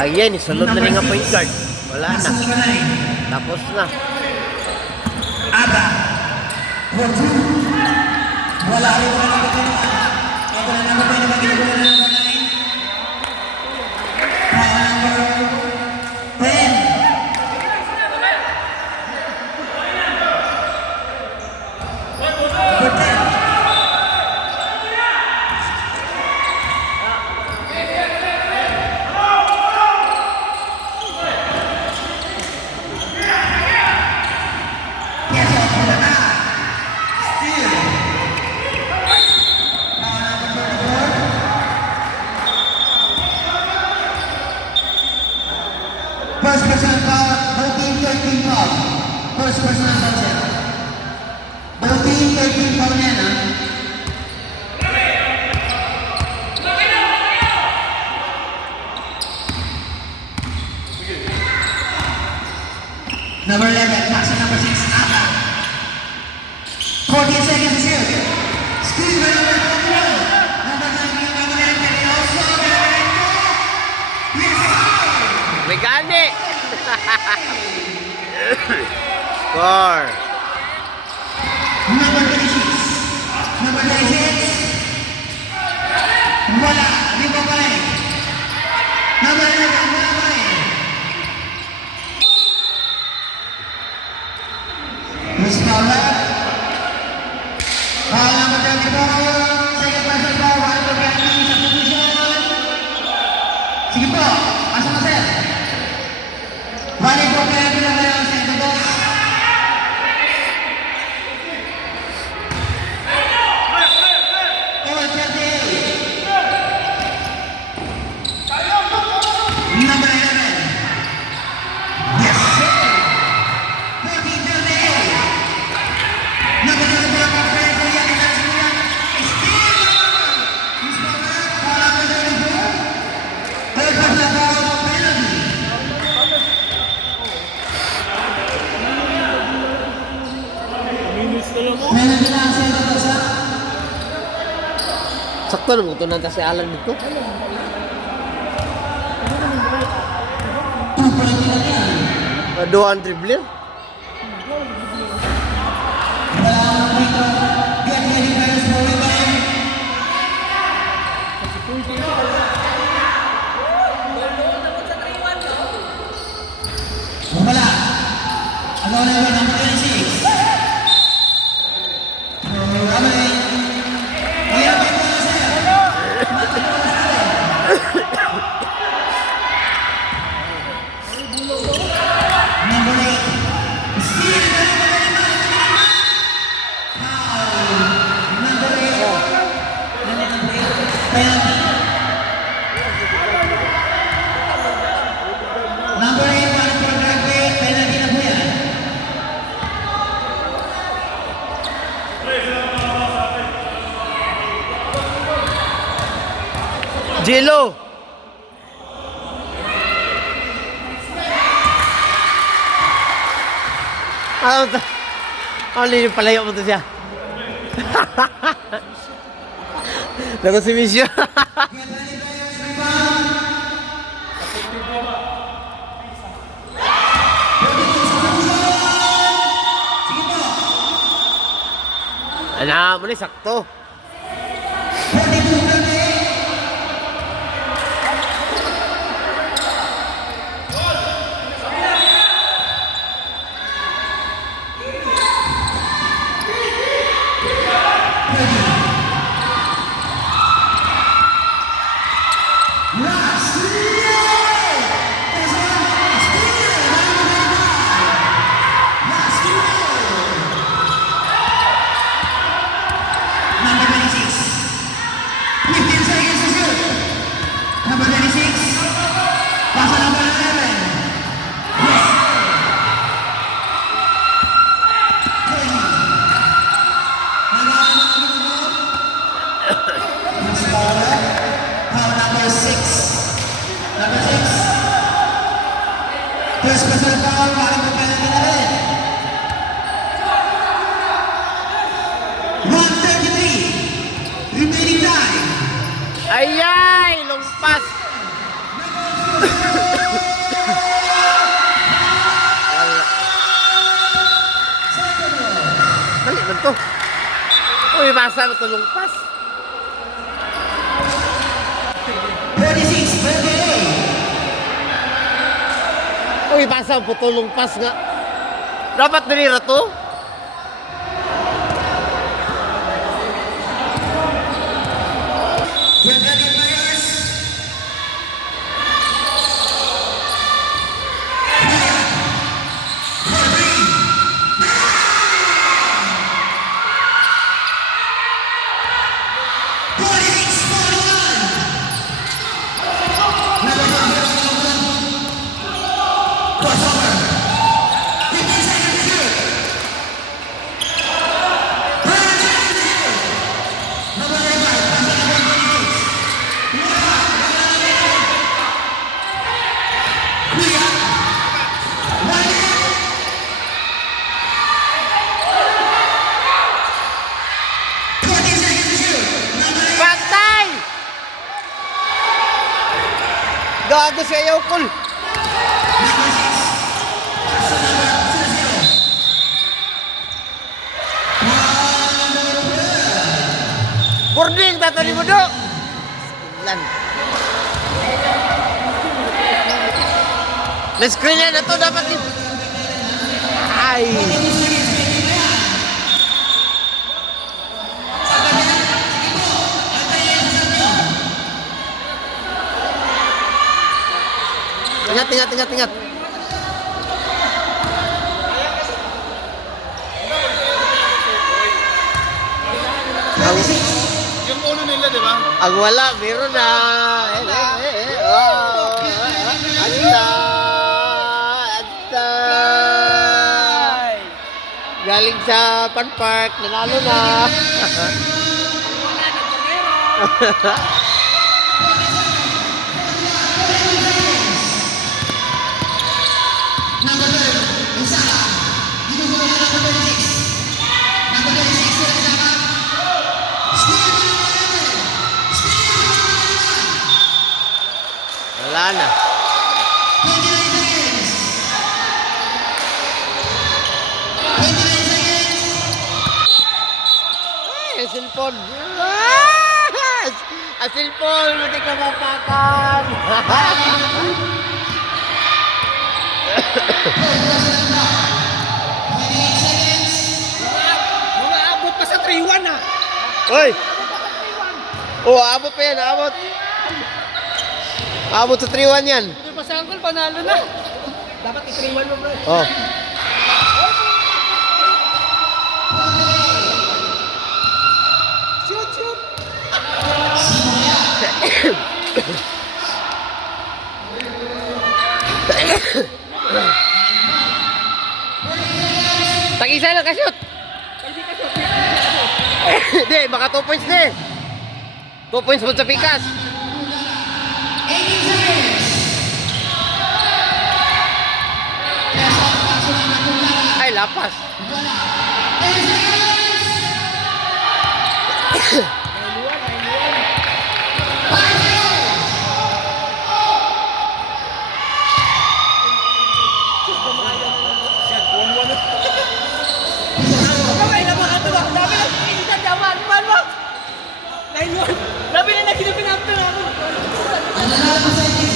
Ayan, isunod na rin nga point guard. Wala na. Tapos na. Ada. Wala rin wala na ito. Ito na naman tayo na ginagawa na number 9. Number 10. Number 10. First personal foul, both team 13 foul. First personal foul set. Both team 13 foul yan, ha? Number 11, pass to number 6, Ata. 14 seconds to shoot. Squeeze by number 21. Number 9, yung number 11, and also number 9. Yes, May gani! Score! Number 26. Number 26. Wala. Di ba pa rin? Number 11. Wala pa rin. Miss Paula. Foul number 34. Second person foul. One for penalty. Substitution. Sige po. Asa na sir? Balik po penalty na kayo sa ito box. Over 38. Number 11. Yes, sir. 14-38. Number 11 po ang kapatid ko yan. Ilan sa mga steal. Miss Paula. Foul number 34. Third person foul for penalty. Penalty na ang sa ito box, ha? Sakto na buto na si Alan dito. 2 point lang yan. Doon dribbler. Wala akong dito. Get ready for the scoring time. Wala. Ano na yun? Number 26. Ramay. Mayroon pa ito na sa'yo. Number 8. Steal. Number 8. Penalty. Number 8, one for graduate. Penalty na po yan. Jello! Ano yung palayo mo to siya? Naku si Misha. Sige po. Ano mo na sakto. 42-38. Last steal! There's one steal! Last steal! Number 26. 15 seconds to shoot. Number 26. Pasa number 11. Yes. 20. Miss Paula. Foul number 6. Number 6. First personal foul. Parang po penalty na rin. 1:33. Remaining time. Ayay! Long pass! to. Uy, basa mo tulong pas. 46, 48. Uy, basa mo tulong pas nga. Dapat nilira to. Get ready, players. Patay! Gago si Ayaw Kul. Boarding, tatali mo do. Lan. Na-screen na to dapat din. Ay. Ingat. Yung ulo nila, di ba? Ang wala, meron na. Oh. Anta. Galing sa Pan Park, nanalo na. Number 12, Usaka. Dito po yung number 26. Number 26 po Usaka. Speed to the Wala na. 29 seconds. 29 seconds. Ay, ang cellphone. Ang cellphone, hindi ka mapakan. Mga abot pa sa 3-1 ah. Hoy! Oh, abot pa yan, abot. Abot sa 3-1 yan. Ito pa sa angkol, panalo na. Dapat i-3-1 mo bro. Oh. Shoot. Tag-isa lang ka-shoot. Hindi, baka 2 points na eh. 2 points mo sa pikas. 18 seconds. Ay, lapas. 10 seconds. 5 seconds. Kamay na mga ito. Dami na kinita jaman. Man mo. 9-1. Dami na nakinapin after ako. Ang nanalo sa